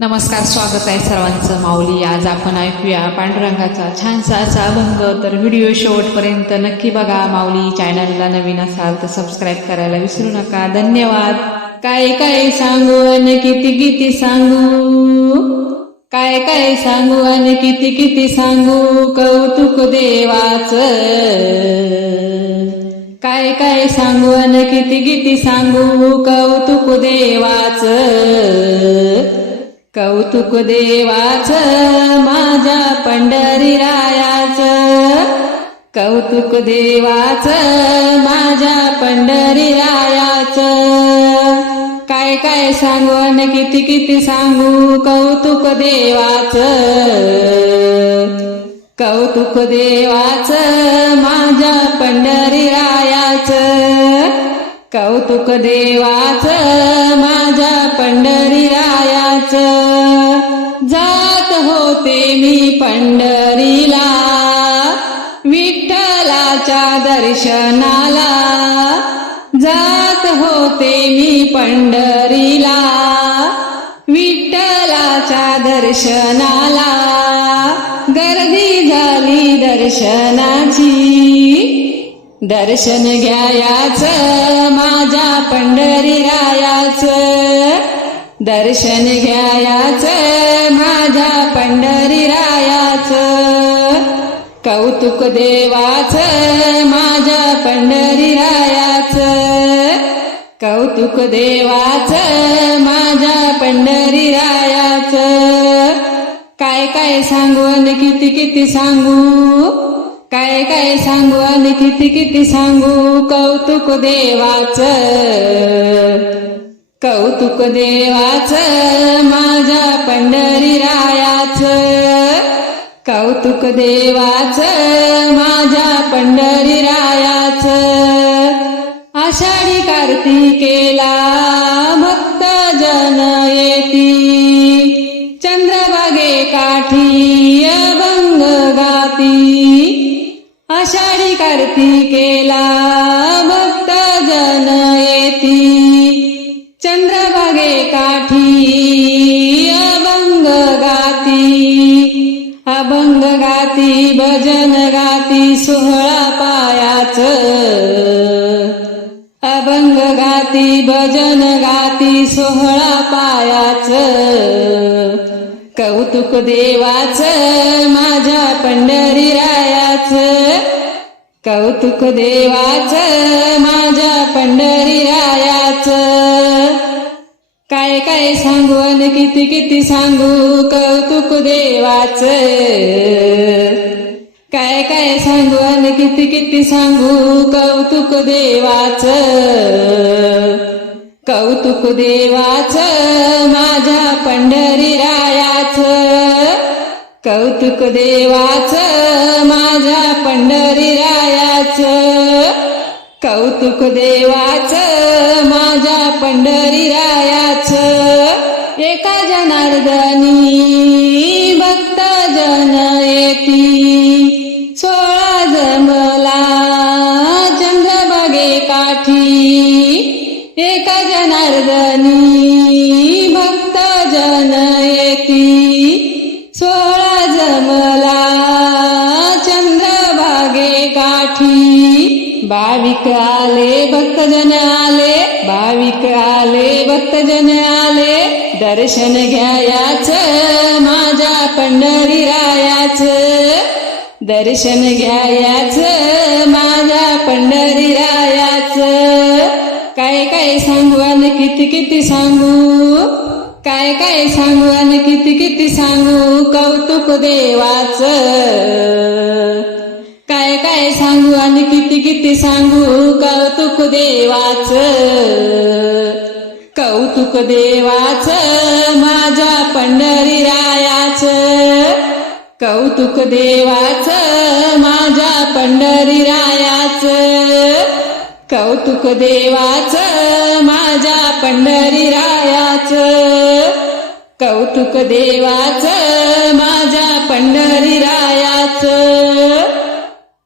नमस्कार स्वागत आहे सर्वांचं. माऊली आज आपण ऐकूया पांडुरंगाचा छानसा असा अभंग. तर व्हिडिओ शेवटपर्यंत नक्की बघा. माऊली चॅनलला नवीन असाल तर सबस्क्राईब करायला विसरू नका. धन्यवाद. काय काय सांगू आणि किती किती सांगू? काय काय सांगू आणि किती किती सांगू? कौतुक देवाच. काय काय सांगू आणि किती किती सांगू? कौतुक देवाच. कौतुक देवाच माझ्या पंढरी रायाच कौतुक देवाच माझ्या पंढरी रायाच काय काय सांगू आणि किती किती सांगू कौतुक देवाच. कौतुक देवाच माझ्या पंढरी रायाच कौतुक देवाच माझ्या पंढरी राया पंढरीला विठ्ठलाच्या दर्शनाला. जात होते मी पंढरीला विठ्ठलाच्या दर्शनाला. गर्दी झाली दर्शनाची. दर्शन घ्यायाच माझ्या पंढरी रायाचं. दर्शन घ्यायाच माझ्या पंढरी रायाच कौतुक देवाच माझ्या पंढरी रायाच कौतुक देवाच माझ्या पंढरी रायाच काय काय सांगू आणि किती किती सांगू? काय काय सांगू आणि किती किती सांगू? कौतुक देवाचं. कौतुक देवाच माझ्या पंढरी रायाच कौतुक देवाच माझ्या पंढरी रायाच आषाढी कार्तिकेला भक्त जन येती. चंद्रभागे काठी गाती अभंग गाती अभंग गाती भजन गाती सोहळा पायाच. अभंग गाती भजन गाती सोहळा पायाच. कौतुक देवाच माझ्या पंढरी रायाच कौतुक देवाच माझ्या पंढरी रायाच काय काय सांगू आणि किती किती सांगू कौतुक देवाच? काय काय सांगू आणि किती किती सांगू कौतुक देवाच? कौतुक देवाच माझ्या पंढरी रायाच कौतुक देवाच माझ्या पंढरी रायाच कौतुक देवाच माझ्या पंढरी राया जनार्दनी भक्त जन येती सोळा जमला चंद्रभागे काठी एका जनार्दनी। भाविक आले भक्तजन आले भाविक आले भक्तजन आले दर्शन घ्यायाच माझ्या पंढरी रायाच दर्शन घ्यायाच माझ्या पंढरी रायाच काय काय सांगू आणि किती किती सांगू? काय काय सांगू आणि किती किती सांगू? कौतुक देवाच. काय काय सांगू आणि किती सांगू कौतुक देवाच. कौतुक देवाच माझ्या पंढरी रायाच कौतुक देवाच माझ्या पंढरी रायाच कौतुक देवाच माझ्या पंढरी रायाच कौतुक देवाच माझ्या पंढरी रायाच